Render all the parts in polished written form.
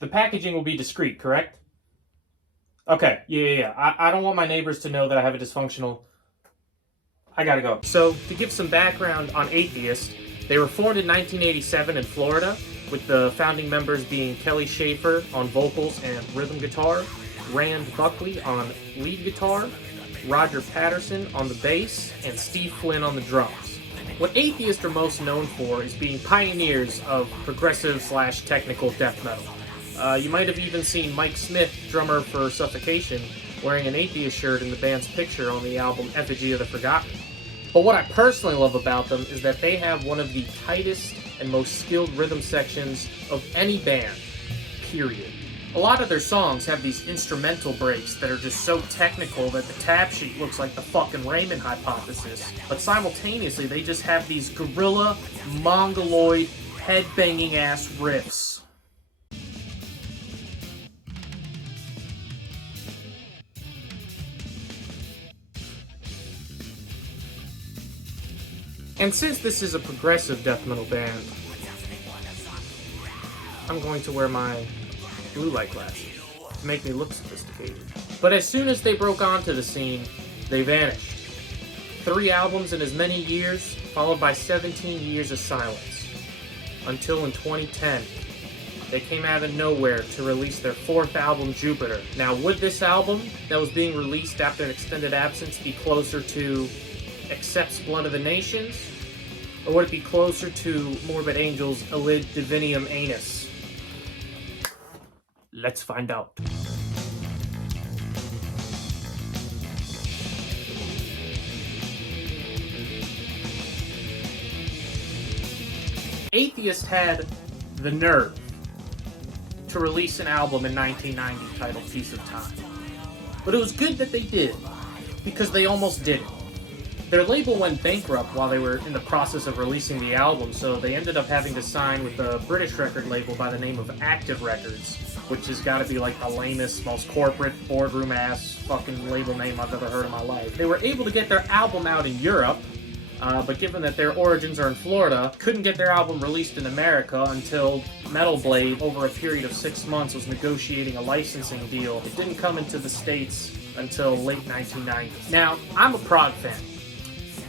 The packaging will be discreet, correct? Okay, yeah. I don't want my neighbors to know that I have a dysfunctional... I gotta go. So, to give some background on Atheist, they were formed in 1987 in Florida, with the founding members being Kelly Schaefer on vocals and rhythm guitar, Rand Buckley on lead guitar, Roger Patterson on the bass, and Steve Flynn on the drums. What Atheist are most known for is being pioneers of progressive/technical death metal. You might have even seen Mike Smith, drummer for Suffocation, wearing an Atheist shirt in the band's picture on the album Effigy of the Forgotten. But what I personally love about them is that they have one of the tightest and most skilled rhythm sections of any band, period. A lot of their songs have these instrumental breaks that are just so technical that the tab sheet looks like the fucking Raymond hypothesis, but simultaneously they just have these guerrilla, mongoloid, head-banging ass riffs. And since this is a progressive death metal band, I'm going to wear my blue light glasses to make me look sophisticated. But as soon as they broke onto the scene, they vanished. 3 albums in as many years, followed by 17 years of silence. Until in 2010, they came out of nowhere to release their 4th album, Jupiter. Now, would this album that was being released after an extended absence be closer to Accepts Blood of the Nations? Or would it be closer to Morbid Angel's Elid Divinium Anus? Let's find out. Atheist had the nerve to release an album in 1990 titled Piece of Time. But it was good that they did, because they almost did it. Their label went bankrupt while they were in the process of releasing the album, so they ended up having to sign with a British record label by the name of Active Records, which has got to be like the lamest, most corporate, boardroom-ass fucking label name I've ever heard in my life. They were able to get their album out in Europe, but given that their origins are in Florida, couldn't get their album released in America until Metal Blade, over a period of 6 months, was negotiating a licensing deal. It didn't come into the States until late 1990s. Now, I'm a prog fan.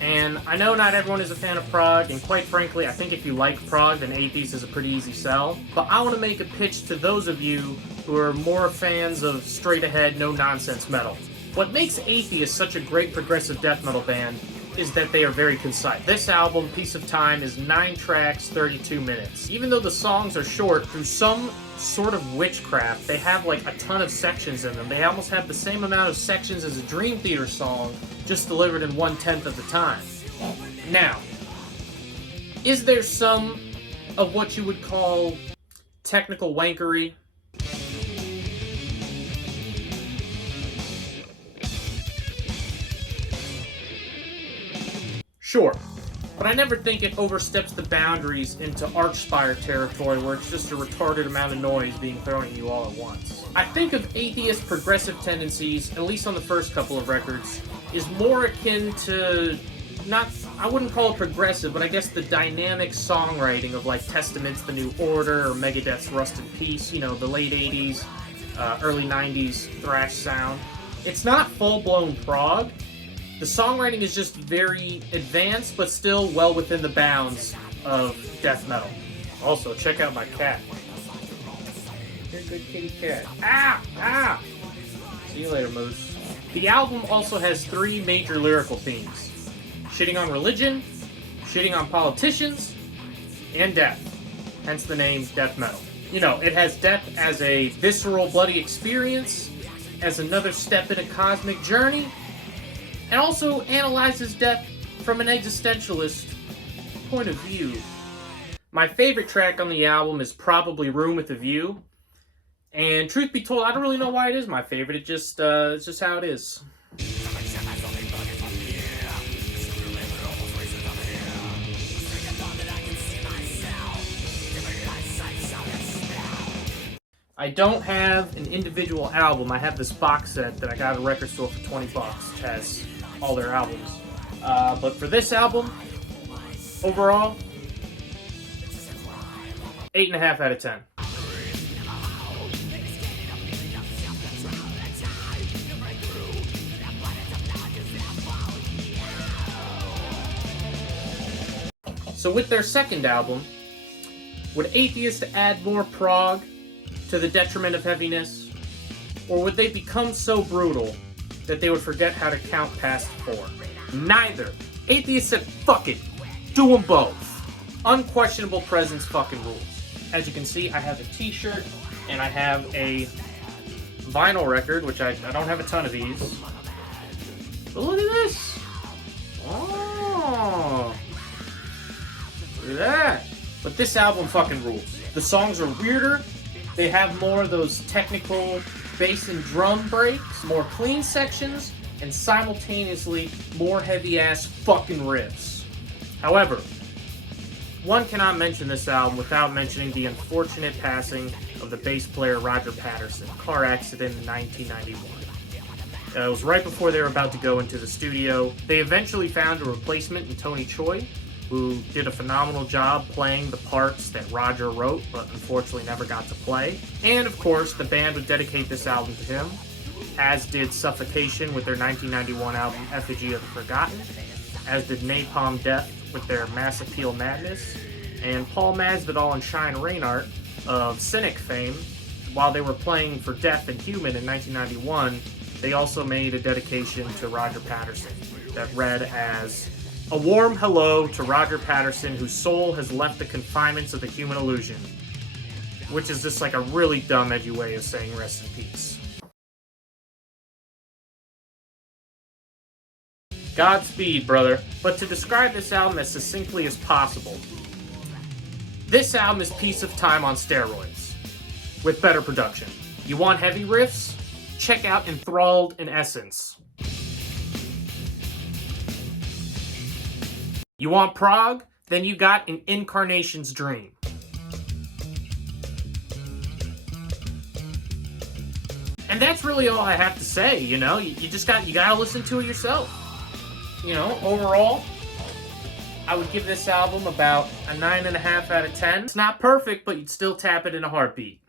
And I know not everyone is a fan of prog, and quite frankly, I think if you like prog, then Atheist is a pretty easy sell. But I want to make a pitch to those of you who are more fans of straight-ahead, no-nonsense metal. What makes Atheist such a great progressive death metal band is that they are very concise. This album, Piece of Time, is 9 tracks, 32 minutes. Even though the songs are short, through some sort of witchcraft, they have like a ton of sections in them. They almost have the same amount of sections as a Dream Theater song, just delivered in 1/10 of the time. Now, is there some of what you would call technical wankery? Sure, but I never think it oversteps the boundaries into Archspire territory where it's just a retarded amount of noise being thrown at you all at once. I think of Atheist progressive tendencies, at least on the first couple of records, is more akin to, I wouldn't call it progressive, but I guess the dynamic songwriting of like Testament's The New Order or Megadeth's Rust in Peace, you know, the late 80s, early 90s thrash sound. It's not full-blown prog. The songwriting is just very advanced, but still well within the bounds of death metal. Also, check out my cat. You're a good kitty cat. Ah! See you later, Moose. The album also has 3 major lyrical themes. Shitting on religion, shitting on politicians, and death. Hence the name death metal. You know, it has death as a visceral, bloody experience, as another step in a cosmic journey, and also analyzes death from an existentialist point of view. My favorite track on the album is probably Room with a View. And truth be told, I don't really know why it is my favorite. It's just how it is. I don't have an individual album. I have this box set that I got at a record store for $20. It has all their albums. But for this album, overall, 8.5 out of 10. So with their second album, would Atheist add more prog to the detriment of heaviness? Or would they become so brutal that they would forget how to count past 4? Neither. Atheist said, fuck it. Do them both. Unquestionable Presence fucking rules. As you can see, I have a t-shirt and I have a vinyl record, which I don't have a ton of these. But look at this. Oh. Look at that. But this album fucking rules. The songs are weirder. They have more of those technical bass and drum breaks, more clean sections, and simultaneously more heavy-ass fucking riffs. However, one cannot mention this album without mentioning the unfortunate passing of the bass player Roger Patterson, car accident in 1991. It was right before they were about to go into the studio. They eventually found a replacement in Tony Choi, who did a phenomenal job playing the parts that Roger wrote, but unfortunately never got to play. And of course, the band would dedicate this album to him, as did Suffocation with their 1991 album Effigy of the Forgotten, as did Napalm Death with their Mass Appeal Madness, and Paul Masvidal and Shine Reinhardt of Cynic fame, while they were playing for Death and Human in 1991, they also made a dedication to Roger Patterson that read as, "A warm hello to Roger Patterson, whose soul has left the confinements of the human illusion," which is just like a really dumb, edgy way of saying rest in peace. Godspeed, brother. But to describe this album as succinctly as possible, this album is Piece of Time on steroids, with better production. You want heavy riffs? Check out Enthralled in Essence. You want prog? Then you got An Incarnation's Dream. And that's really all I have to say, you know? You gotta listen to it yourself. You know, overall, I would give this album about a 9.5 out of 10. It's not perfect, but you'd still tap it in a heartbeat.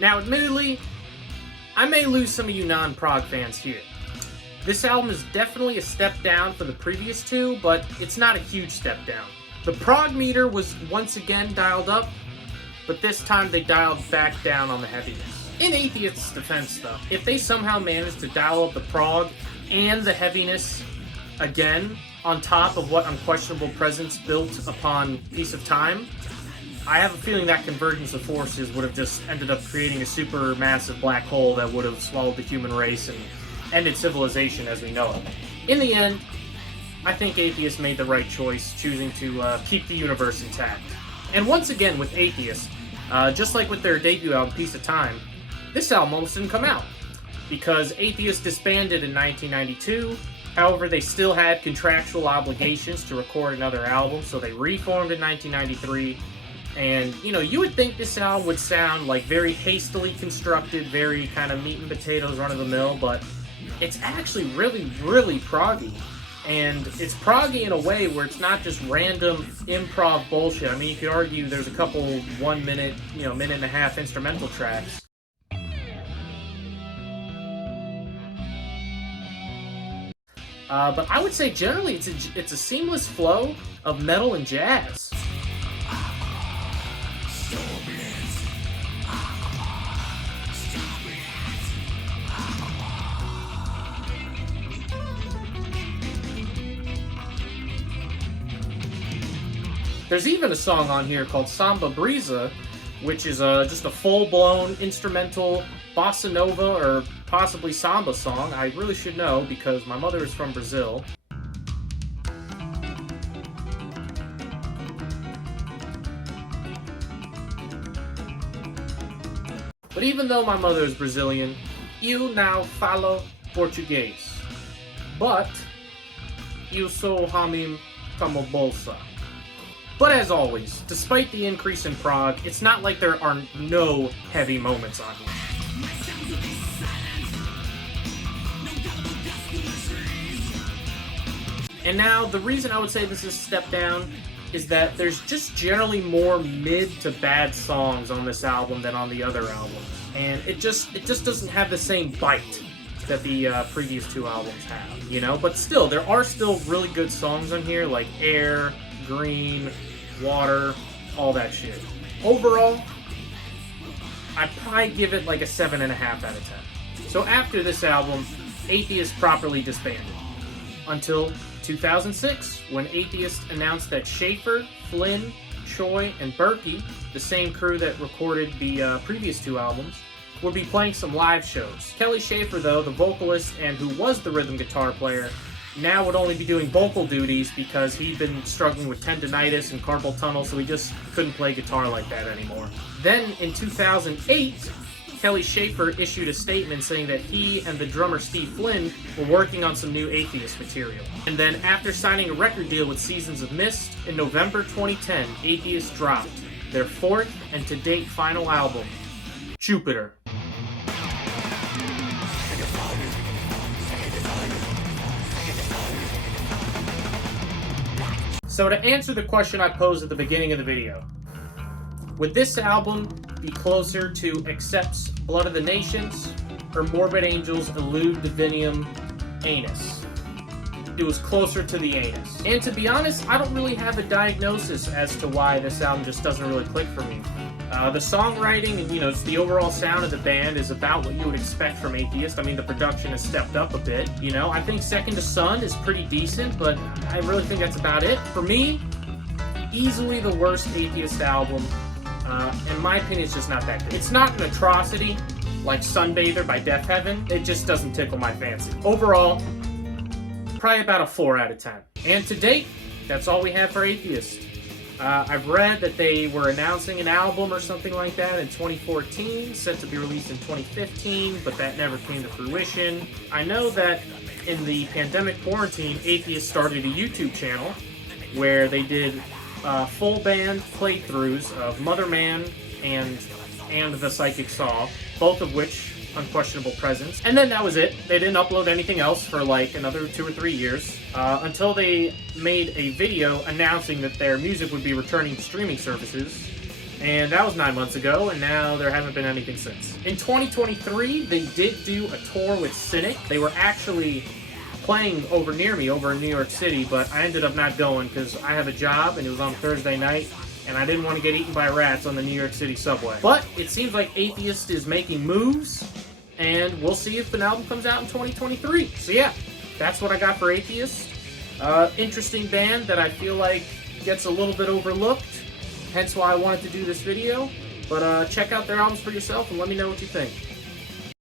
Now, admittedly, I may lose some of you non-prog fans here. This album is definitely a step down from the previous two, but it's not a huge step down. The prog meter was once again dialed up, but this time they dialed back down on the heaviness. In Atheist's defense, though, if they somehow manage to dial up the prog and the heaviness again on top of what Unquestionable Presence built upon Piece of Time, I have a feeling that convergence of forces would have just ended up creating a super massive black hole that would have swallowed the human race and ended civilization as we know it. In the end, I think Atheist made the right choice, choosing to keep the universe intact. And once again with Atheist, just like with their debut album Piece of Time, this album almost didn't come out, because Atheist disbanded in 1992. However, they still had contractual obligations to record another album, so they reformed in 1993. And, you know, you would think this album would sound like very hastily constructed, very kind of meat and potatoes, run-of-the-mill, but it's actually really, really proggy. And it's proggy in a way where it's not just random improv bullshit. I mean, you could argue there's a couple 1 minute, minute and a half instrumental tracks. But I would say generally it's a seamless flow of metal and jazz. There's even a song on here called Samba Brisa, which is just a full-blown instrumental bossa nova or possibly samba song. I really should know because my mother is from Brazil. But even though my mother is Brazilian, eu não falo português. But eu sou homem como bolsa. But as always, despite the increase in prog, it's not like there are no heavy moments on here. And now, the reason I would say this is a step down is that there's just generally more mid to bad songs on this album than on the other albums. And it just doesn't have the same bite. that the previous two albums have, you know? But still, there are still really good songs on here, like Air, Green, Water, all that shit. Overall, I'd probably give it like a 7.5 out of 10. So after this album, Atheist properly disbanded. Until 2006, when Atheist announced that Schaefer, Flynn, Choi, and Berkey, the same crew that recorded the previous two albums, would be playing some live shows. Kelly Schaefer, though, the vocalist and who was the rhythm guitar player, now would only be doing vocal duties because he'd been struggling with tendonitis and carpal tunnel, so he just couldn't play guitar like that anymore. Then, in 2008, Kelly Schaefer issued a statement saying that he and the drummer Steve Flynn were working on some new Atheist material. And then, after signing a record deal with Seasons of Mist, in November 2010, Atheist dropped their fourth and to date final album, Jupiter. So to answer the question I posed at the beginning of the video, would this album be closer to Accept's Blood of the Nations or Morbid Angel's Elude Divinium Anus? It was closer to the anus. And to be honest, I don't really have a diagnosis as to why this album just doesn't really click for me. The songwriting and, it's the overall sound of the band is about what you would expect from Atheist. I mean, the production has stepped up a bit, I think Second to Sun is pretty decent, but I really think that's about it. For me, easily the worst Atheist album. In my opinion, it's just not that good. It's not an atrocity like Sunbather by Death Heaven. It just doesn't tickle my fancy. Overall, probably about a 4 out of 10. And to date, that's all we have for Atheist. I've read that they were announcing an album or something like that in 2014, set to be released in 2015, but that never came to fruition. I know that in the pandemic quarantine, Atheist started a YouTube channel where they did full band playthroughs of Mother Man and The Psychic Saw, both of which Unquestionable Presence. And then that was it. They didn't upload anything else for like another 2 or 3 years until they made a video announcing that their music would be returning to streaming services. And that was 9 months ago, and now there hasn't been anything since. In 2023, they did do a tour with Cynic. They were actually playing over near me, over in New York City, but I ended up not going because I have a job and it was on Thursday night, and I didn't want to get eaten by rats on the New York City subway. But it seems like Atheist is making moves, and we'll see if an album comes out in 2023. So yeah, that's what I got for Atheist. Interesting band that I feel like gets a little bit overlooked, hence why I wanted to do this video. But check out their albums for yourself and let me know what you think.